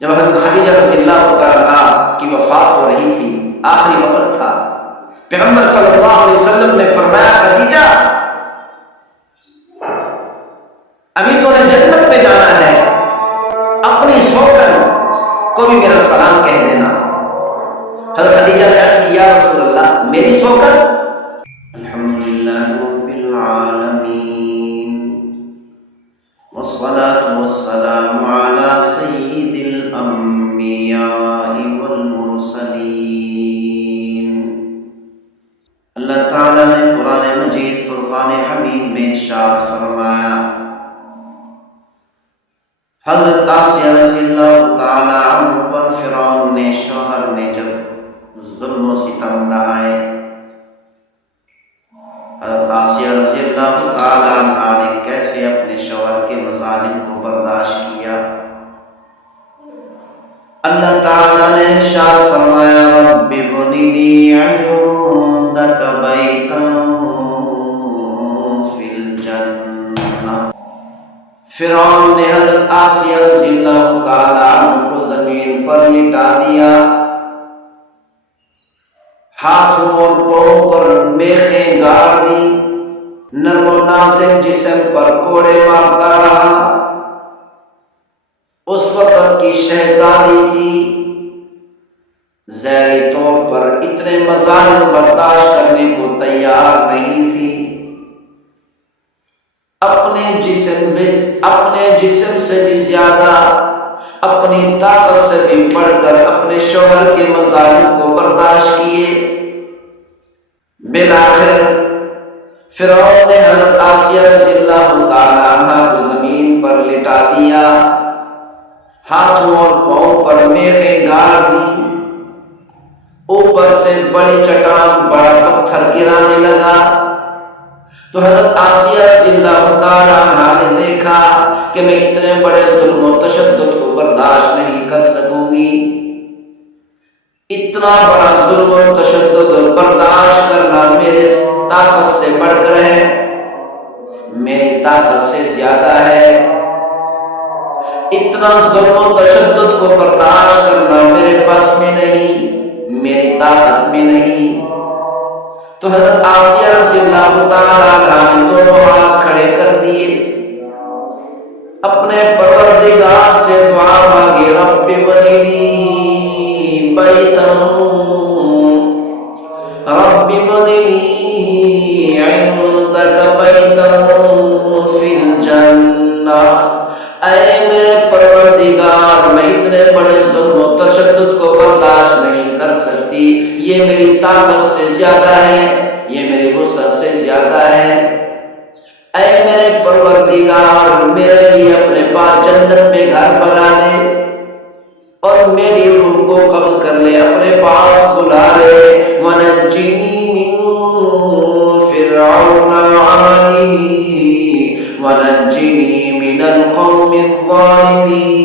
جب حضرت خدیجہ رضی اللہ تعالیٰ عنہا کی وفات ہو رہی تھی، آخری وقت تھا، پیغمبر صلی اللہ علیہ وسلم نے فرمایا خدیجہ ابھی تو نے جنت میں جانا ہے، اپنی سوکن کو بھی میرا سلام کہہ دینا۔ حضرت خدیجہ نے عرض کی یا رسول اللہ میری سوکن؟ الحمدللہ رب العالمین والصلاة والسلام علی سید الانبیاء والمرسلین۔ اللہ تعالیٰ نے قرآن مجید فرقان حمید میں ارشاد فرمایا، حضرت آسیہ رضی اللہ تعالیٰ عنہ پر فرعون نے، شوہر نے جب ظلم و ستم ڈھائے، حضرت آسیہ رضی اللہ تعالیٰ عنہ نے کیسے اپنے شوہر کے مظالم کو برداشت کیا۔ اللہ تعالیٰ نے ارشاد فرمایا رب ابن لی عندک بیتا فی الجنہ۔ فرعون نے حضرت آسیہ رضی اللہ تعالیٰ عنہ کو زمین پر لٹا دیا، ہاتھوں اور پاؤں پر میخیں گاڑ دی، نرم و نازک جسم پر کوڑے مارتا رہا۔ اس وقت کی شہزادی تھی، ظاہری طور پر اتنے مظالم برداشت کرنے کو تیار نہیں تھی۔ اپنے جسم سے بھی زیادہ، اپنی طاقت سے بھی بڑھ کر اپنے شوہر کے مظالم کو برداشت کیے۔ بالآخر فرعون نے حضرت آسیہ رضی اللہ تعالیٰ عنہ کو زمین پر لٹا دیا، ہاتھوں اور پاؤں پر میخیں گاڑ دی، اوپر سے بڑی چٹان بڑا پتھر گرانے لگا۔ تو حضرت آسیہ رضی اللہ تعالیٰ عنہ نے دیکھا کہ میں اتنے بڑے ظلم و تشدد کو برداشت نہیں کر سکوں گی، اتنا بڑا ظلم و تشدد برداشت کرنا میرے طاقت سے بڑھ کر ہے، میری طاقت سے زیادہ ہے، اتنا ظلم و تشدد کو برداشت کرنا میرے پاس میں نہیں، میری طاقت میں نہیں۔ تو حضرت آسیہ رضی اللہ تعالیٰ عنہ نے دونوں ہاتھ کھڑے کر دیے، اپنے پروردگار سے دعا مانگی رب ابن لی بیتا، رب ابن لی عندک بیتا فی الجنہ۔ اے میرے پروردگار، میں اتنے بڑے ظلم و تشدد کو برداشت نہیں کر سکتی، یہ میری طاقت سے زیادہ ہے، یہ میری وسعت سے زیادہ ہے۔ اے میرے پروردگار، میرے لیے اپنے پاس جنت میں گھر بنا دے اور میری روح کو قبض کر لے، اپنے پاس بلا لے۔ وَنَجِّنِي مِن فِرْعَوْنَ وَعَمَلِهِ وَنَجِّنِي مِنَ الْقَوْمِ الظَّالِمِينَ۔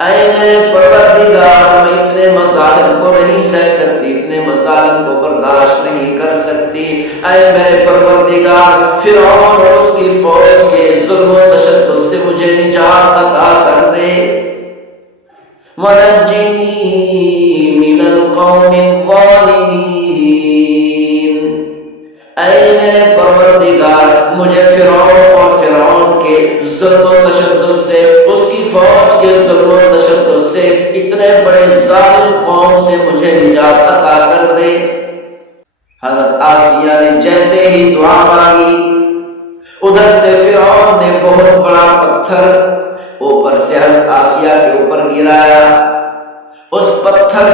اے میرے پروردگار، میں اتنے مظالم کو نہیں سہ سکتی، اتنے مظالم کو برداشت نہیں کر سکتی۔ اے میرے پروردگار، فرعون اور اس کی فوج کے ظلم و تشدد سے مجھے نجات عطا کر دے۔ وَنَجِّنِي مِنَ الْقَوْمِ الظَّالِمِينَ۔ اے میرے پروردگار، مجھے فرعون کے ظلم و تشدد سے، اس کی فوج کے ظلم و تشدد سے، اتنے بڑے ظالم قوم سے مجھے نجات عطا کر دے۔ حضرت آسیہ نے جیسے ہی دعا مانگی، ادھر سے فرعون نے بہت بڑا پتھر اوپر سے حضرت آسیہ کے اوپر گرایا۔ اس پتھر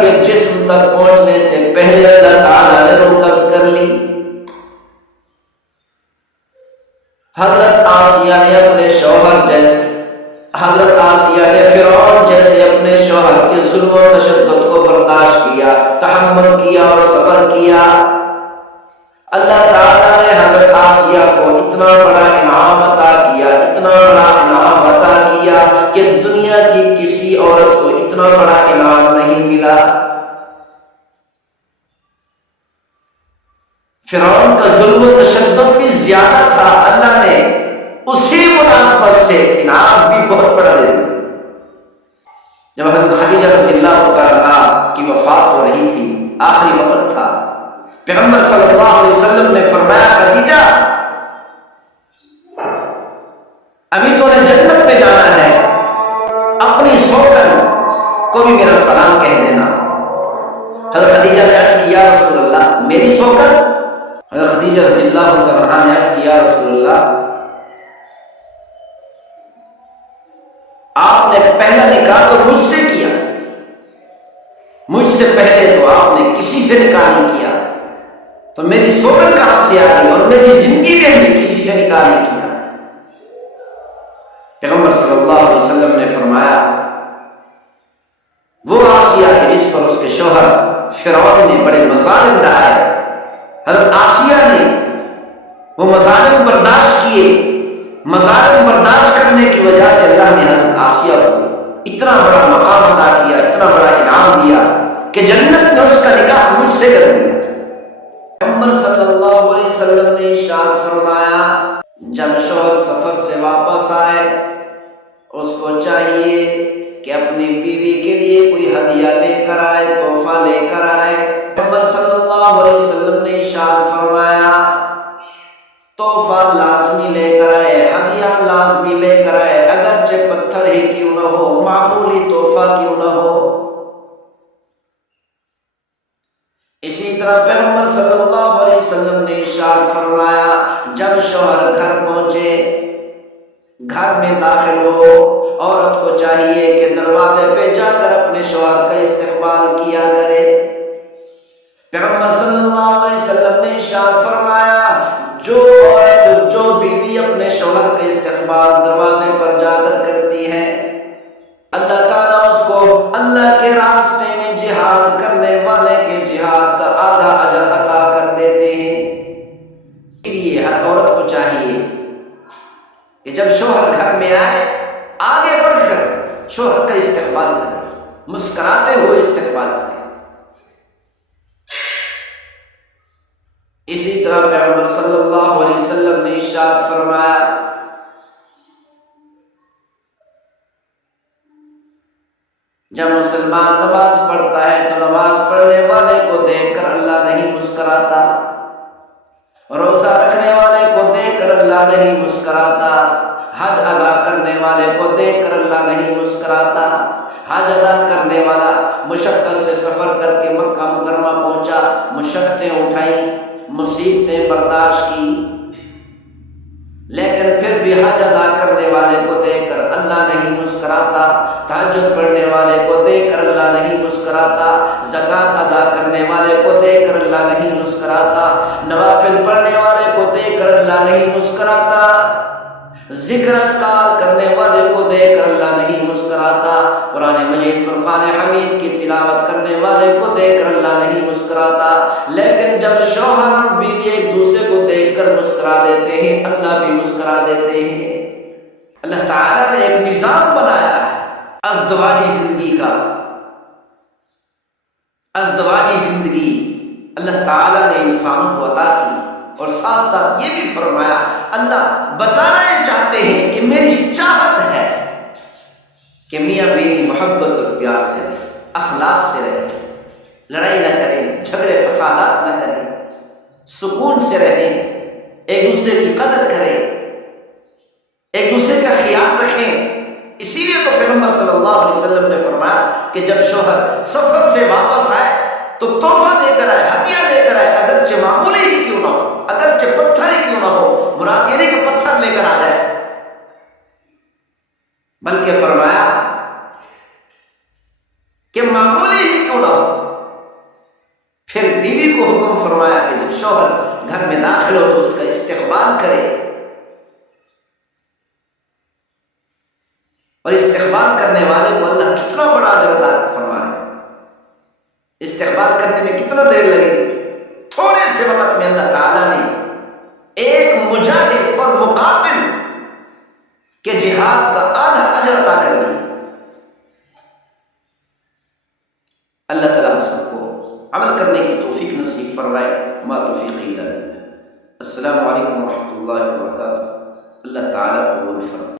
کے جسم تک پہنچنے سے پہلے اللہ تعالیٰ نے روح قبض کر لی۔ حضرت آسیہ نے فرعون جیسے اپنے شوہر کے ظلم و تشدد کو برداشت کیا، تحمل کیا اور صبر کیا۔ اللہ تعالیٰ نے حضرت آسیہ کو اتنا بڑا انعام عطا کیا، اتنا بڑا انعام عطا کیا کہ دنیا کی کسی عورت کو اتنا بڑا انعام نہیں ملا۔ فرعون کا ظلم و تشدد بھی زیادہ تھا، اللہ نے اسی مناسبت سے انعام جب حضرت خدیجہ رضی اللہ تعالیٰ عنہا کی وفات ہو رہی تھی، آخری وقت تھا، پیغمبر صلی اللہ علیہ وسلم نے فرمایا خدیجہ ابھی تو نے جنت میں جانا ہے، اپنی سوکن کو بھی میرا سلام کہہ دینا۔ حضرت خدیجہ نے عرض کی یا رسول اللہ میری سوکن؟ حضرت خدیجہ رضی اللہ تعالیٰ عنہا نے عرض کی یا رسول اللہ آپ نے پہلا نکاح تو مجھ سے کیا، مجھ سے پہلے تو آپ نے کسی سے نکاح نہیں کیا، تو میری سوکن کہاں سے آ گئی؟ اور میری زندگی میں بھی کسی سے نکاح نہیں کیا۔ پیغمبر صلی اللہ علیہ وسلم نے فرمایا وہ آسیہ کہ جس پر اس کے شوہر فرعون نے بڑے مظالم ڈھائے، حضرت آسیہ نے وہ مظالم برداشت کیے، مظالم برداشت کرنے کی وجہ سے اللہ نے حضرت آسیہ کو اتنا بڑا مقام عطا کیا، اتنا بڑا انعام دیا کہ جنت میں اس کا نکاح مجھ سے کر دیا۔ پیغمبر صلی اللہ علیہ وسلم نے ارشاد فرمایا جب شوہر سفر سے واپس آئے اس کو چاہیے کہ اپنی بیوی کے لیے کوئی ہدیہ لے کر آئے، تحفہ لے کر آئے۔ پیغمبر صلی اللہ علیہ وسلم نے ارشاد فرمایا تحفہ لازمی لے کر آئے، ہدیہ لازمی لے کر آئے، اگرچہ پتھر ہی کیوں نہ ہو، معمولی تحفہ کیوں نہ ہو۔ اسی طرح پیغمبر صلی اللہ علیہ وسلم نے ارشاد فرمایا جب شوہر گھر پہنچے، گھر میں داخل ہو، عورت کو چاہیے کہ دروازے پہ جا کر اپنے شوہر کا استقبال کیا کرے۔ پیغمبر صلی اللہ علیہ وسلم نے ارشاد فرمایا جو عورت، جو بیوی اپنے شوہر کا استقبال دروازے پر جا کر کرتی ہے، اللہ تعالیٰ اس کو اللہ کے راستے میں جہاد کرنے والے کے جہاد کا آدھا اجر عطا کر دیتے ہیں۔ اس لیے ہر عورت کو چاہیے کہ جب شوہر گھر میں آئے آگے بڑھ کر شوہر کا استقبال کرے، مسکراتے ہوئے استقبال کرے۔ اسی طرح پیغمبر صلی اللہ علیہ وسلم نے ارشاد فرمایا جب مسلمان نماز پڑھتا ہے تو نماز پڑھنے والے کو دیکھ کر اللہ نہیں مسکراتا، روزہ رکھنے والے کو دیکھ کر اللہ نہیں مسکراتا، حج ادا کرنے والے کو دیکھ کر اللہ نہیں مسکراتا۔ حج ادا کرنے والا مشقت سے سفر کر کے مکہ مکرمہ پہنچا، مشقتیں اٹھائیں، مصیبتیں برداشت کی، لیکن پھر بھی حج ادا کرنے والے کو دیکھ کر اللہ نہیں مسکراتا، تہجد پڑھنے والے کو دیکھ کر اللہ نہیں مسکراتا، زکوٰۃ ادا کرنے والے کو دیکھ کر اللہ نہیں مسکراتا، نوافل پڑھنے والے کو دیکھ کر اللہ نہیں مسکراتا، ذکر اذکار کرنے والے کو دیکھ کر اللہ نہیں مسکراتا، قرآن مجید فرقان حمید کی تلاوت کرنے والے کو دیکھ کر اللہ نہیں مسکراتا۔ لیکن جب شوہر اور بیوی ایک دوسرے کو دیکھ کر مسکرا دیتے ہیں اللہ بھی مسکرا دیتے ہیں۔ اللہ تعالیٰ نے ایک نظام بنایا ہے ازدواجی زندگی کا، ازدواجی زندگی اللہ تعالیٰ نے انسانوں کو عطا کی، اور ساتھ ساتھ یہ بھی فرمایا اللہ بتانا یہ چاہتے ہیں کہ میری چاہت ہے کہ میاں بیوی محبت اور پیار سے رہے، اخلاق سے رہے، لڑائی نہ کریں، جھگڑے فسادات نہ کریں، سکون سے رہیں، ایک دوسرے کی قدر کریں، ایک دوسرے کا خیال رکھیں۔ اسی لیے تو پیغمبر صلی اللہ علیہ وسلم نے فرمایا کہ جب شوہر سفر سے واپس آئے تو تحفہ دے کر آئے، ہدیہ دے کر آئے، اگرچہ معمولی ہی کیوں نہ ہو، اگرچہ پتھر ہی کیوں نہ ہو، مراد یہ نہیں کہ پتھر لے کر آ جائے، بلکہ فرمایا کہ معمولی ہی کیوں نہ ہو۔ پھر بیوی کو حکم فرمایا کہ جب شوہر گھر میں داخل ہو تو اس کا استقبال کرے، اور استقبال کرنے والے کو اللہ کتنا بڑا اجر عطا فرما رہے ہیں۔ استقبال کرنے میں کتنا دیر لگے گی؟ تھوڑے سے وقت میں اللہ تعالیٰ نے ایک مجاہد اور مقاتل کے جہاد کا آدھا اجر عطا کر دیا۔ اللہ تعالیٰ ہم سب کو عمل کرنے کی توفیق نصیب فرمائے۔ ما توفیقی الا باللہ۔ السلام علیکم